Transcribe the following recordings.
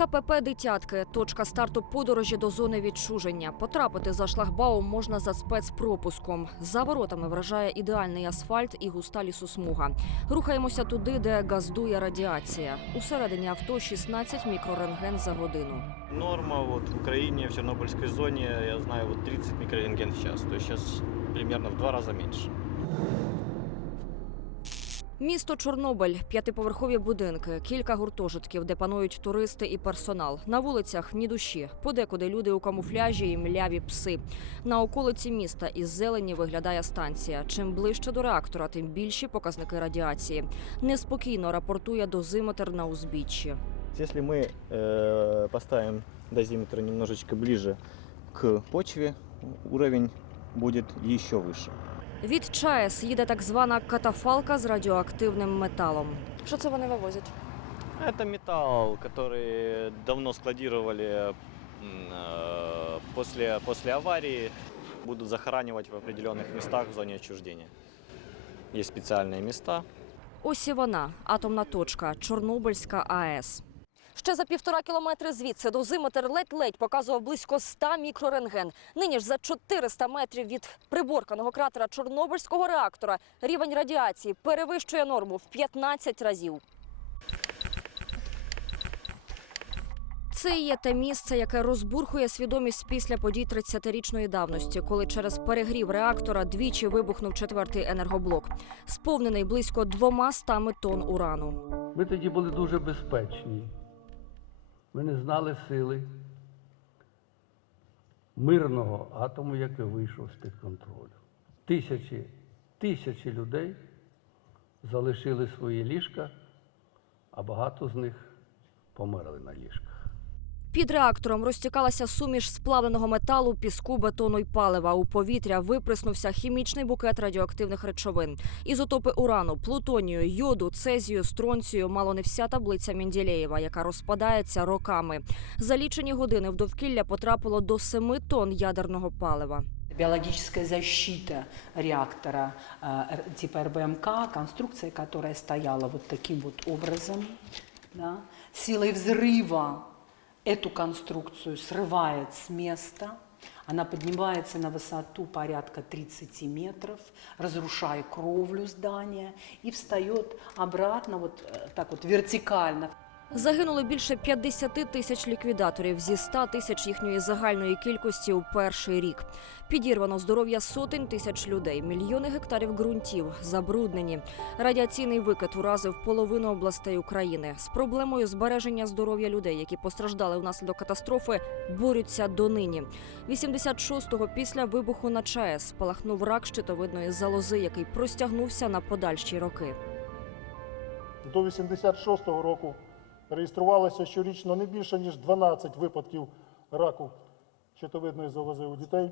КПП Дитятки точка старту подорожі до зони відчуження. Потрапити за шлагбаум можна за спецпропуском. За воротами вражає ідеальний асфальт і густа лісосмуга. Рухаємося туди, де газдує радіація. Усередині авто 16 мікрорентген за годину. Норма вот в Украине, в Чернобыльской зоне, я знаю, вот 30 микрорентген в час. То сейчас примерно в два раза меньше. Місто Чорнобиль, п'ятиповерхові будинки, кілька гуртожитків, де панують туристи і персонал. На вулицях ні душі. Подекуди люди у камуфляжі і мляві пси. На околиці міста із зелені виглядає станція. Чим ближче до реактора, тим більші показники радіації. Неспокійно рапортує дозиметр на узбіччі. Если мы э, поставим дозиметр немножечко ближе к почве, уровень будет еще выше. Від ЧАЕС їде так звана катафалка з радіоактивним металом. Що це вони вивозять? Это металл, который давно складировали м, э, после, после аварии, будут захоранивать в определенных местах в зоне отчуждения. Есть специальные места, Ось і вона, атомна точка, Чорнобильська АЕС. Ще за півтора кілометри звідси дозиметр ледь-ледь показував близько 100 мікрорентген. Нині ж за 400 метрів від приборканого кратера Чорнобильського реактора рівень радіації перевищує норму в 15 разів. Це є те місце, яке розбурхує свідомість після подій 30-річної давності, коли через перегрів реактора двічі вибухнув четвертий енергоблок, сповнений близько двома стами тонн урану. Ми тоді були дуже безпечні. Ми не знали сили мирного атому, який вийшов з-під контролю. Тисячі, тисячі людей залишили свої ліжка, а багато з них померли на ліжках. Під реактором розтікалася суміш сплавленого металу, піску, бетону й палива. У повітря виприснувся хімічний букет радіоактивних речовин. Ізотопи урану, плутонію, йоду, цезію, стронцію мало не вся таблиця Менділеєва, яка розпадається роками. За лічені години в довкілля потрапило до 7 тонн ядерного палива. биологическая защита реактора э, р- типа РБМК, конструкция, которая стояла вот таким вот образом, да, силой взрыва эту конструкцию срывает с места, она поднимается на высоту порядка 30 метров, разрушая кровлю здания и встает обратно вот э, так вот вертикально Загинули більше 50 тисяч ліквідаторів зі 100 тисяч їхньої загальної кількості у перший рік. Підірвано здоров'я сотень тисяч людей, мільйони гектарів ґрунтів забруднені. Радіаційний викид уразив половину областей України. З проблемою збереження здоров'я людей, які постраждали внаслідок катастрофи, борються донині. 86-го після вибуху на ЧАЕС спалахнув рак щитовидної залози, який простягнувся на подальші роки. До 86-го року реєструвалося щорічно не більше ніж 12 випадків раку щитовидної залози у дітей.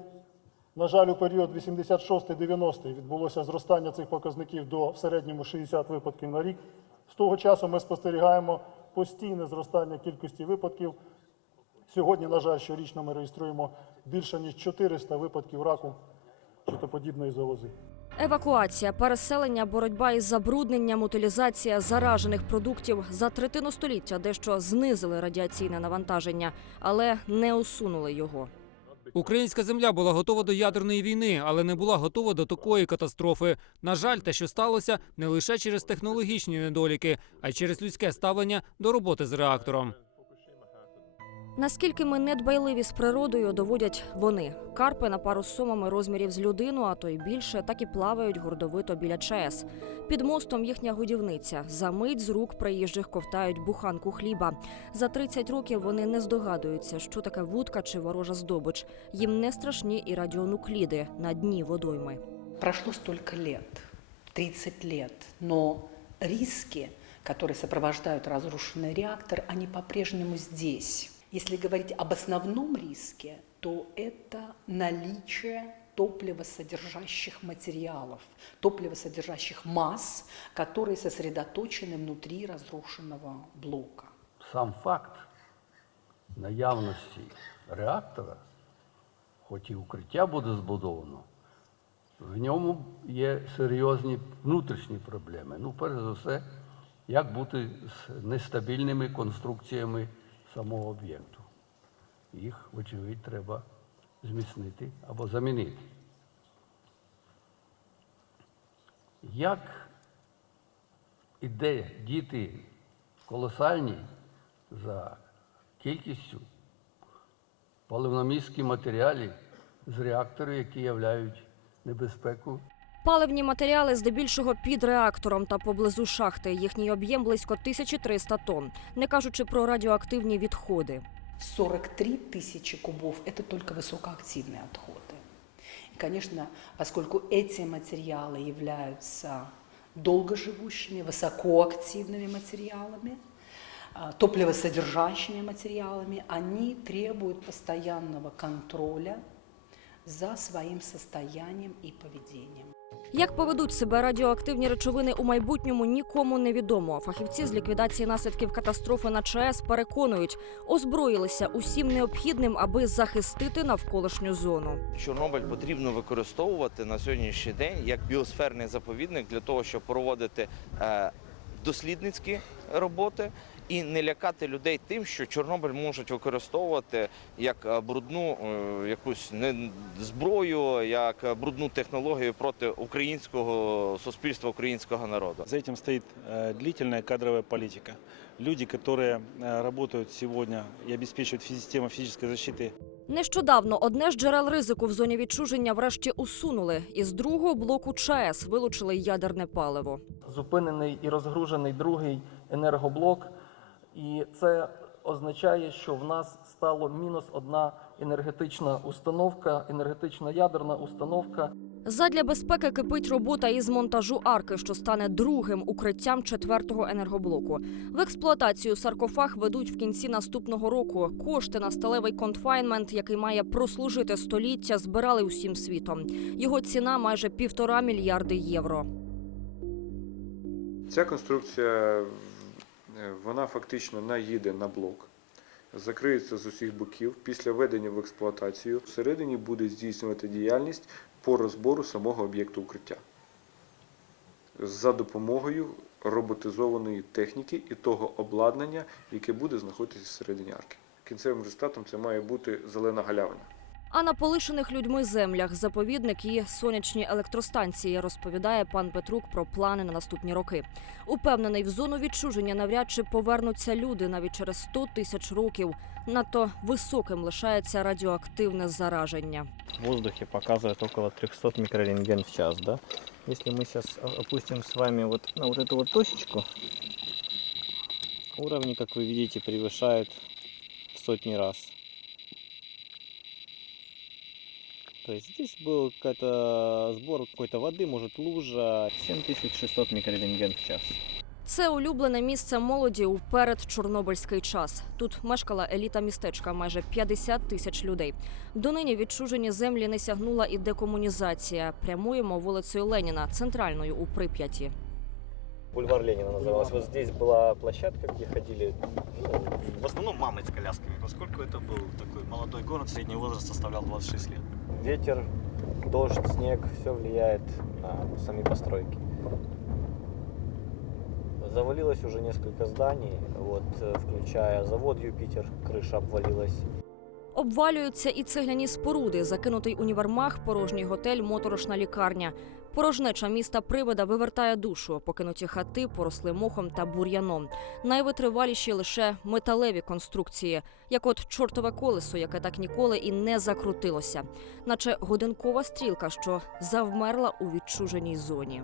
На жаль, у період 86-90 відбулося зростання цих показників до в середньому 60 випадків на рік. З того часу ми спостерігаємо постійне зростання кількості випадків. Сьогодні, на жаль, щорічно ми реєструємо більше ніж 400 випадків раку щитоподібної залози. Евакуація, переселення, боротьба із забрудненням, утилізація заражених продуктів за третину століття дещо знизили радіаційне навантаження, але не усунули його. Українська земля була готова до ядерної війни, але не була готова до такої катастрофи. На жаль, те, що сталося, не лише через технологічні недоліки, а й через людське ставлення до роботи з реактором. Наскільки ми недбайливі з природою, доводять вони. Карпи на пару з сомами розмірів з людину, а то й більше, так і плавають гордовито біля ЧАЕС. Під мостом їхня годівниця. За мить з рук приїжджих ковтають буханку хліба. За 30 років вони не здогадуються, що таке вудка чи ворожа здобич. Їм не страшні і радіонукліди на дні водойми. Прошло столько лет, 30 лет, но риски, которые сопровождают разрушенный реактор, они по-прежнему здесь. Если говорить об основном риске, то это наличие топливосодержащих материалов, топливосодержащих масс, которые сосредоточены внутри разрушенного блока. Сам факт наявності реактора, хоч і укриття буде збудовано, в ньому є серйозні внутрішні проблеми. Ну, перш за все, як бути з нестабільними конструкціями самого об'єкту. Їх, вочевидь, треба зміцнити або замінити. Як іде діти колосальні за кількістю паливномістські матеріали з реакторів, які являють небезпеку Паливні матеріали здебільшого під реактором та поблизу шахти. Їхній об'єм близько 1300 тонн, не кажучи про радіоактивні відходи. 43 тысячи кубов – это только высокоактивные отходы. И, конечно, поскольку эти материалы являются долгоживущими, высокоактивными материалами, а, топливосодержащими материалами, они требуют постоянного контроля за своим состоянием и поведением. Як поведуть себе радіоактивні речовини у майбутньому, нікому не відомо. Фахівці з ліквідації наслідків катастрофи на ЧАЕС переконують, озброїлися усім необхідним, аби захистити навколишню зону. Чорнобиль потрібно використовувати на сьогоднішній день як біосферний заповідник для того, щоб проводити е, дослідницькі роботи і не лякати людей тим, що Чорнобиль можуть використовувати як е, брудну е, якусь не зброю, як е, брудну технологію проти українського суспільства, українського народу. За этим стоит э, длительная кадровая политика. Люди, которые э, работают сегодня и обеспечивают фи- систему физической защиты Нещодавно одне з джерел ризику в зоні відчуження врешті усунули. Із другого блоку ЧАЕС вилучили ядерне паливо. зупинений і розгружений другий енергоблок, і це означає, що в нас стало мінус одна енергетична установка, енергетична ядерна установка. Задля безпеки кипить робота із монтажу арки, що стане другим укриттям четвертого енергоблоку. В експлуатацію саркофаг ведуть в кінці наступного року. Кошти на сталевий конфайнмент, який має прослужити століття, збирали усім світом. Його ціна майже півтора мільярди євро. Ця конструкція вона фактично наїде на блок, закриється з усіх боків. Після введення в експлуатацію всередині буде здійснювати діяльність по розбору самого об'єкту укриття за допомогою роботизованої техніки і того обладнання, яке буде знаходитися всередині арки. Кінцевим результатом це має бути зелена галявина. А на полишених людьми землях заповідник і сонячні електростанції розповідає пан Петрук про плани на наступні роки. Упевнений, в зону відчуження навряд чи повернуться люди навіть через 100 тисяч років. Надто високим лишається радіоактивне зараження. В воздухе показывает около 300 микрорентген в час, да? Если мы сейчас опустим с вами вот на вот эту вот точечку, уровни, как вы видите, превышают в сотни раз. То есть здесь был какой-то сбор какой-то воды, может лужа, 7600 микрорентген в час. Це улюблене місце молоді у передчорнобильський час. Тут мешкала еліта містечка, майже 50 тисяч людей. Донині відчужені землі не сягнула і декомунізація. Прямуємо вулицею Леніна, центральною у Прип'яті. Бульвар Ленина называлась. Вот здесь была площадка, где ходили ну, в основном мамы с колясками, поскольку это был такой молодой город, средний возраст составлял 26 лет. Ветер, дождь, снег, все влияет на сами постройки. Завалилось уже несколько зданий, вот, э, включая завод Юпитер, крыша обвалилась. Обвалюються і цегляні споруди, закинутий універмаг, порожній готель, моторошна лікарня. Порожнеча міста привода вивертає душу. Покинуті хати поросли мохом та бур'яном. Найвитриваліші лише металеві конструкції, як от чортове колесо, яке так ніколи і не закрутилося, наче годинкова стрілка, що завмерла у відчуженій зоні.